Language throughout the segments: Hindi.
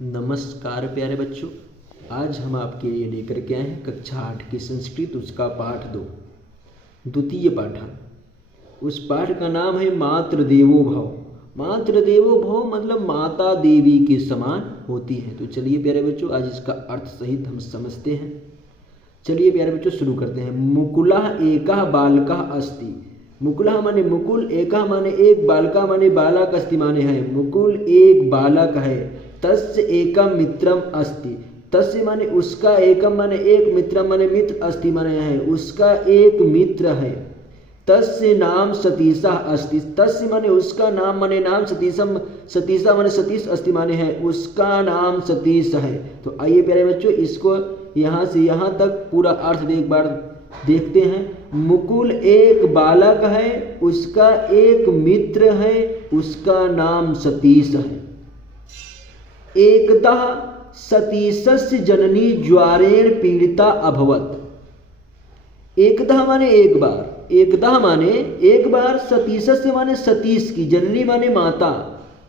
नमस्कार प्यारे बच्चों, आज हम आपके लिए लेकर के आए हैं कक्षा 8 की संस्कृत उसका पाठ 2 द्वितीय पाठ। उस पाठ का नाम है मातृदेवो भव। मातृदेवो भव मतलब माता देवी के समान होती है। तो चलिए प्यारे बच्चों, आज इसका अर्थ सहित हम समझते हैं। चलिए प्यारे बच्चों शुरू करते हैं। मुकुलः एकः बालकः अस्ति। मुकुलः माने मुकुल, एकः माने एक, बालकः माने बालक, अस्ति माने है। मुकुल एक बालक है। तस्य एकम मित्रम अस्ति। तस्य माने उसका, एकम माने एक, मित्रम माने मित्र, अस्ति माने है उसका एक मित्र है। तस्य नाम सतीशः अस्ति। तस्य माने उसका, नाम माने नाम, सतीशम सतीशा माने सतीश, अस्ति माने है उसका नाम सतीश है। तो आइए प्यारे बच्चों, इसको यहाँ से यहाँ तक पूरा अर्थ एक बार देखते हैं। मुकुल एक बालक है, उसका एक मित्र है, उसका नाम सतीश है। एकदा सतीशस्य जननी ज्वारेण पीड़िता अभवत। एकदा माने एक बार, एकदा माने एक बार, सतीशस्य माने सतीश की, जननी माने माता,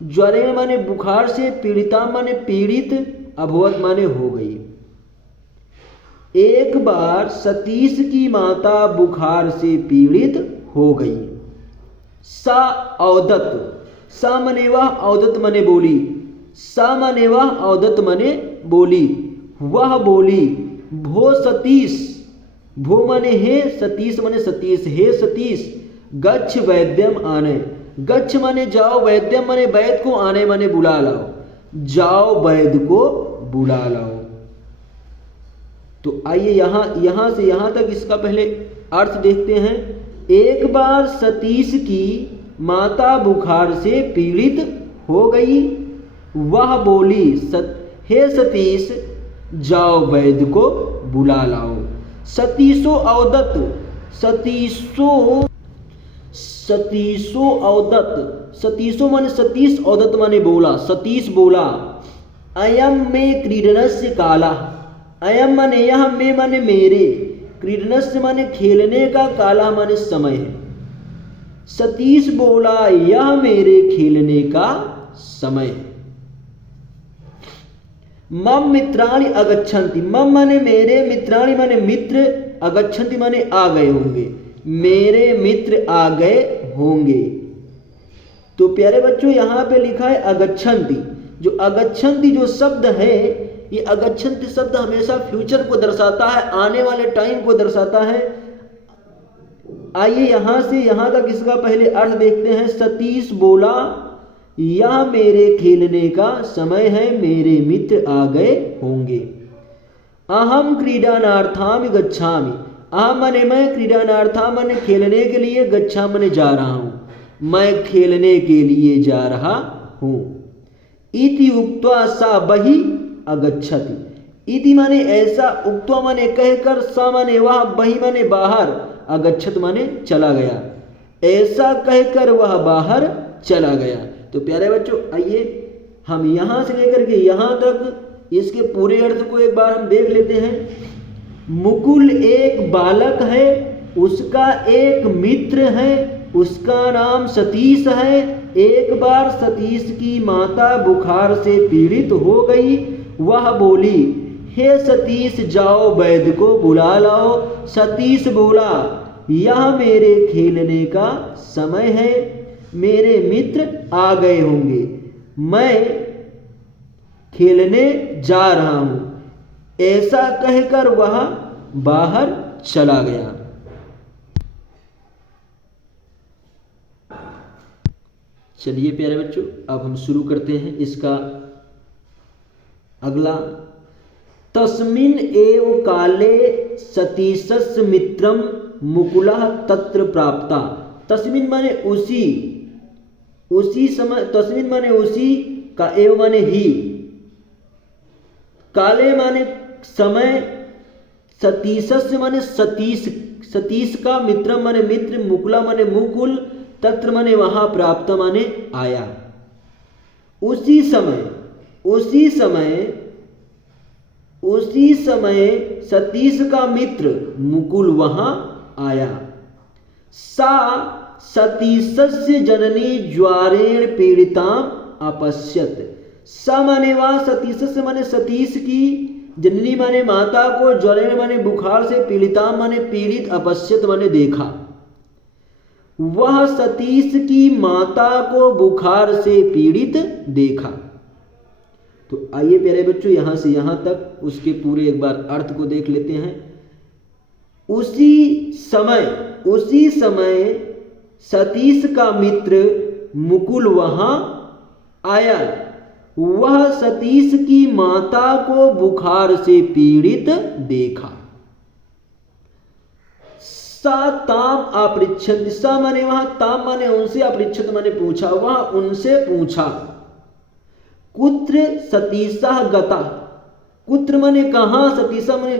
ज्वारेण माने बुखार से, पीड़िता माने पीड़ित, अभवत माने हो गई। एक बार सतीश की माता बुखार से पीड़ित हो गई। सा औदत। सा मने वह, औदत मने बोली। सा मने वह, औदत मने बोली। वह बोली, भो सतीश। भो मने हे, सतीश मने सतीश, हे सतीश, गच्छ वैद्यम आने। गच्छ मने जाओ, वैद्यम मने वैद्य को, आने मने बुला लाओ। जाओ वैद्य को बुला लाओ। तो आइए यहां से यहां तक इसका पहले अर्थ देखते हैं। एक बार सतीश की माता बुखार से पीड़ित हो गई। वह बोली, हे सतीश, जाओ वैद्य को बुला लाओ। सतीशो औदत। सतीशो औदत। सतीशो माने सतीश, औदत माने बोला। सतीश बोला, अयम में क्रीडनस्य काला। अयम माने यह, में माने मेरे, क्रीडनस्य माने खेलने का, काला माने समय है। सतीश बोला, यह मेरे खेलने का समय है। मम मित्राणि अगच्छन्ति। मम माने मेरे, मित्राणि माने मित्र, अगच्छन्ति माने आ गए होंगे, मेरे मित्र आ गए होंगे। तो प्यारे बच्चों यहां पे लिखा है अगच्छन्ति। जो अगच्छन्ति जो शब्द है, ये अगच्छन्ति शब्द हमेशा फ्यूचर को दर्शाता है, आने वाले टाइम को दर्शाता है। आइए यहां से यहां तक इसका पहले अर्थ देखते हैं। सतीश बोला, यह मेरे खेलने का समय है, मेरे मित्र आ गए होंगे। अहम क्रीडानार्थामि गच्छामि। अहम माने मैं, क्रीडानार्थाम माने खेलने के लिए, गच्छा माने जा रहा हूं, मैं खेलने के लिए जा रहा हूं। इति उक्त्वा सा बहि अगच्छति। इति माने ऐसा, उक्त्वा माने कहकर, सा माने वह, बहि माने बाहर, अगच्छत माने चला गया। ऐसा कहकर वह बाहर चला गया। तो प्यारे बच्चों आइए हम यहां से लेकर के यहां तक इसके पूरे अर्थ को एक बार हम देख लेते हैं। मुकुल एक बालक है, उसका एक मित्र है, उसका नाम सतीश है। एक बार सतीश की माता बुखार से पीड़ित हो गई। वह बोली, हे सतीश, जाओ वैद्य को बुला लाओ। सतीश बोला, यह मेरे खेलने का समय है, मेरे मित्र आ गए होंगे, मैं खेलने जा रहा हूं। ऐसा कहकर वह बाहर चला गया। चलिए प्यारे बच्चों, अब हम शुरू करते हैं इसका अगला। तस्मिन् एव काले सतीशस्य मित्रम मुकुलः तत्र प्राप्ता। तस्मिन् माने उसी समय, तस्मिन् माने उसी का, एव माने ही, काले माने समय, सतीशस्य माने सतीश, सतीश का, मित्रम माने मित्र, मुकुला माने मुकुल, तत्र माने वहां, प्राप्त माने आया। उसी समय सतीश का मित्र मुकुल वहां आया। सा सतीशस्य जननी ज्वारेण पीड़िताम अपश्यत। सा माने वहाँ सतीश से माने सतीश की, जननी माने माता को, ज्वरेण माने बुखार से, पीड़िता माने पीड़ित, अपश्यत माने देखा। वह सतीश की माता को बुखार से पीड़ित देखा। तो आइए प्यारे बच्चों यहां से यहां तक उसके पूरे एक बार अर्थ को देख लेते हैं। उसी समय सतीश का मित्र मुकुल वहां आया। वह सतीश की माता को बुखार से पीड़ित देखा। सा ताम अपृच्छत, सा माने वहां, ताम माने उनसे, अपृच्छत माने पूछा, वह उनसे पूछा। कुत्र सतीशः गता, कुत्र माने कहां, सतीशा माने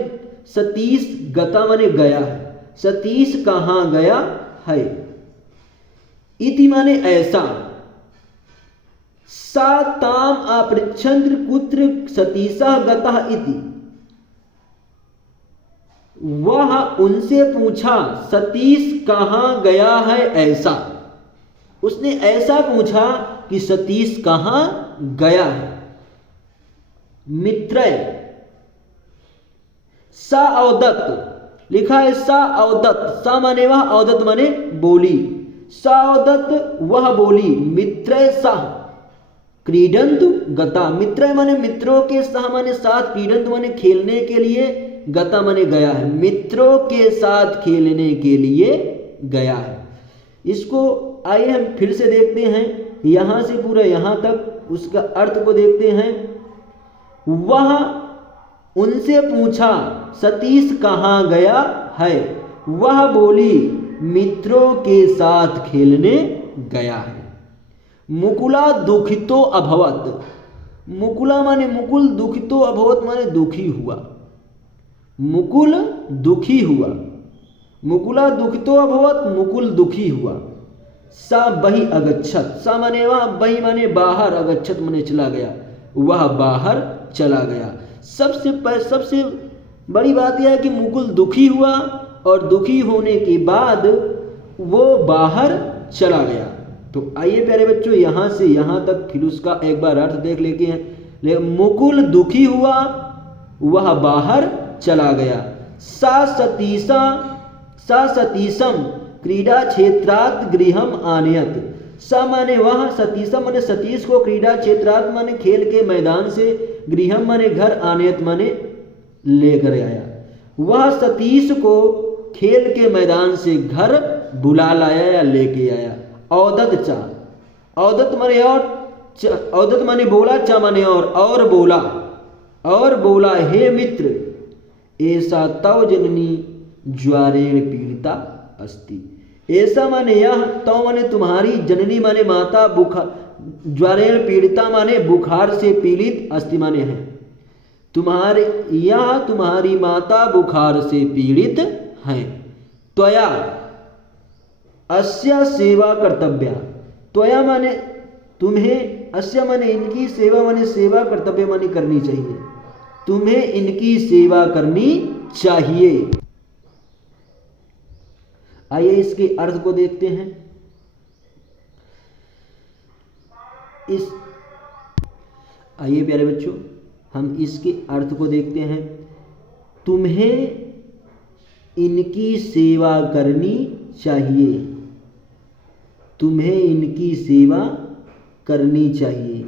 सतीश, गता माने गया है, सतीश कहां गया है। इति माने ऐसा। सा ताम अपृच्छत कुत्र सतीशः गतः इति, वह उनसे पूछा सतीश कहां गया है ऐसा। उसने ऐसा पूछा कि सतीश कहां गया है। मित्र सा अवदत्त, लिखा है सा अवदत्त, सा माने वह, अवदत्त माने बोली। सा अवदत्त वह बोली, मित्र सह क्रीडंतु गता, मित्र माने मित्रों के सह माने साथ, क्रीडंतु माने खेलने के लिए, गता माने गया है, मित्रों के साथ खेलने के लिए गया है। इसको आइए हम फिर से देखते हैं, यहां से पूरा यहां तक उसका अर्थ को देखते हैं। वह उनसे पूछा सतीश कहां गया है, वह बोली मित्रों के साथ खेलने गया है। मुकुला दुखितो अभवत, मुकुला माने मुकुल, दुखितो अभवत माने दुखी हुआ, मुकुल दुखी हुआ, मुकुला दुखितो अभवत, मुकुल दुखी हुआ। सा बहि अगच्छत, सा माने वह, बहि माने बाहर, अगच्छत माने चला गया, वह बाहर चला गया। सबसे बड़ी बात यह है कि मुकुल दुखी हुआ और दुखी होने के बाद वो बाहर चला गया। तो आइए प्यारे बच्चों यहां से यहां तक फिर उसका एक बार अर्थ देख लेते हैं। मुकुल दुखी हुआ, वह बाहर चला गया। सा सतीशम क्रीडा क्षेत्रात गृहम आनयत, सा माने वह, सतीशम माने सतीश को, क्रीडा क्षेत्रात माने खेल के मैदान से, गृहम माने घर, आनयत माने लेकर आया। वह सतीश को खेल के मैदान से घर बुला लाया या लेके आया। औदत चा, औदत माने और, औदत माने बोला, चा माने और बोला हे मित्र ऐसा तव जननी ज्वारेण पीड़िता अस्ति। ऐसा माने यह, तव माने तुम्हारी, जननी माने माता, बुखार, ज्वारेण पीड़िता माने बुखार से पीड़ित, अस्ति माने है, तुम्हारे यह तुम्हारी माता बुखार से पीड़ित हैं। त्वया अस्या सेवा कर्तव्या, त्वया माने तुम्हें, अस्या माने इनकी, सेवा माने सेवा, कर्तव्य माने करनी चाहिए, तुम्हें इनकी सेवा करनी चाहिए। आइए इसके अर्थ को देखते हैं। आइए प्यारे बच्चों हम इसके अर्थ को देखते हैं। तुम्हें इनकी सेवा करनी चाहिए, तुम्हें इनकी सेवा करनी चाहिए।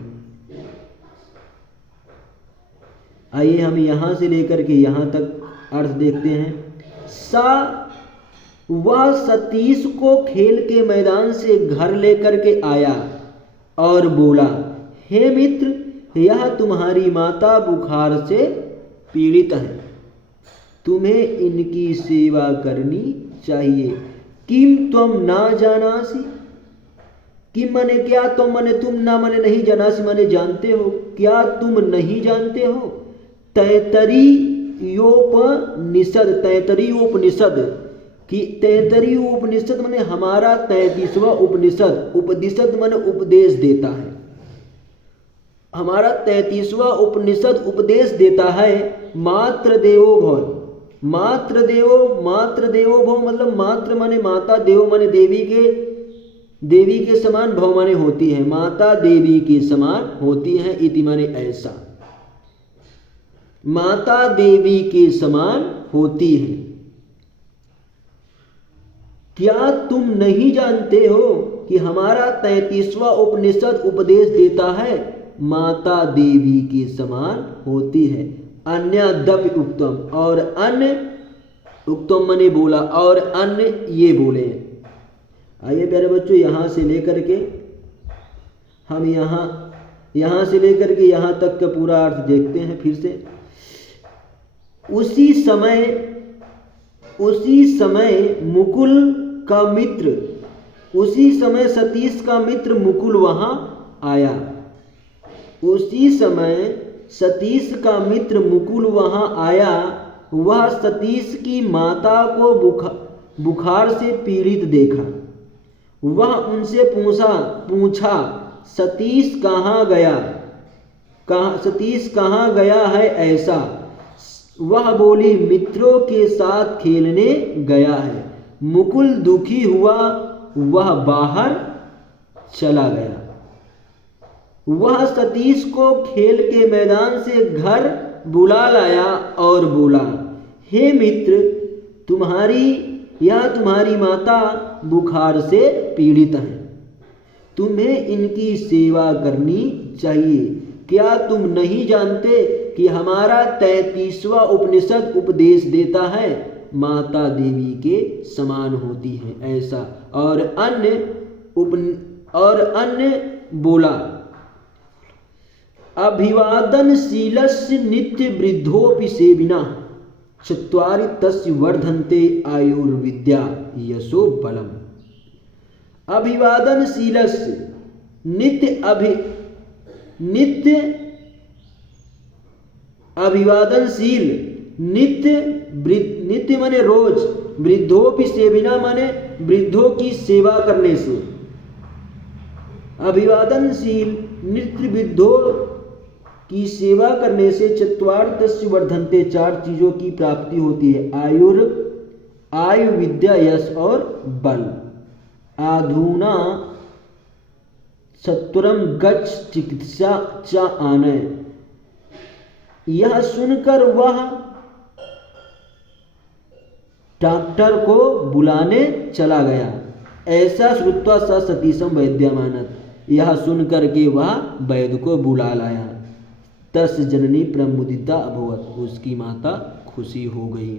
आइए हम यहां से लेकर के यहां तक अर्थ देखते हैं। सा वह सतीश को खेल के मैदान से घर लेकर के आया और बोला हे मित्र यह तुम्हारी माता बुखार से पीड़ित है, तुम्हें इनकी सेवा करनी चाहिए। किम त्वम ना जानासी, किम माने क्या, तुम माने तुम, ना माने नहीं, जानासी माने जानते हो, क्या तुम नहीं जानते हो। तैतरीयोपनिषद, तैतरीयोपनिषद कि तैतरीयोपनिषद माने हमारा 33वां उपनिषद, उपनिषद माने उपदेश देता है, हमारा 33वां उपनिषद उपदेश देता है। मात्र देवो भव, मात्र देवो भव मतलब मात्र माने माता, देव माने देवी के, देवी के समान भव माने होती है, माता देवी के समान होती है, इति माने ऐसा, माता देवी के समान होती है। क्या तुम नहीं जानते हो कि हमारा 33वां उपनिषद उपदेश देता है माता देवी के समान होती है। अन्यदपि उक्तम, और अन्य, उक्तम मने बोला, और अन्य ये बोले। आइए प्यारे बच्चों, यहाँ से लेकर के हम यहाँ से लेकर के यहाँ तक का पूरा अर्थ देखते हैं फिर से। उसी समय मुकुल का मित्र, उसी समय सतीश का मित्र मुकुल वहां आया। उसी समय सतीश का मित्र मुकुल वहां आया। वह सतीश की माता को बुखार से पीड़ित देखा। वह उनसे पूछा सतीश कहाँ गया, सतीश कहाँ गया है ऐसा। वह बोली मित्रों के साथ खेलने गया है। मुकुल दुखी हुआ, वह बाहर चला गया। वह सतीश को खेल के मैदान से घर बुला लाया और बोला, हे मित्र, तुम्हारी माता बुखार से पीड़ित है, तुम्हें इनकी सेवा करनी चाहिए। क्या तुम नहीं जानते कि हमारा 33वां उपनिषद उपदेश देता है माता देवी के समान होती है ऐसा। और अन्य बोला, अभिवादनशीलस्य नित्य वृद्धोपि सेविना चत्वारि तस्य वर्धन्ते आयुर्विद्या यशो बलम। अभिवादनशीलस्य अभिवादनशील नित्य माने रोज, वृद्धोपि सेविना माने वृद्धों की सेवा करने से। अभिवादनशील नित्य वृद्धों की सेवा करने से चत्वार तस्य वर्धन्ते, 4 चीजों की प्राप्ति होती है। आयु विद्या यश और बल। आधुना सत्वरम गच्छ चिकित्सा च आनय। यह सुनकर वह डॉक्टर को बुलाने चला गया। ऐसा श्रुत्वा स सतीशम वैद्यमानत। यह सुनकर के वह वैद्य को बुला लाया। तस् जननी प्रमुदिता अभवत। उसकी माता खुशी हो गई।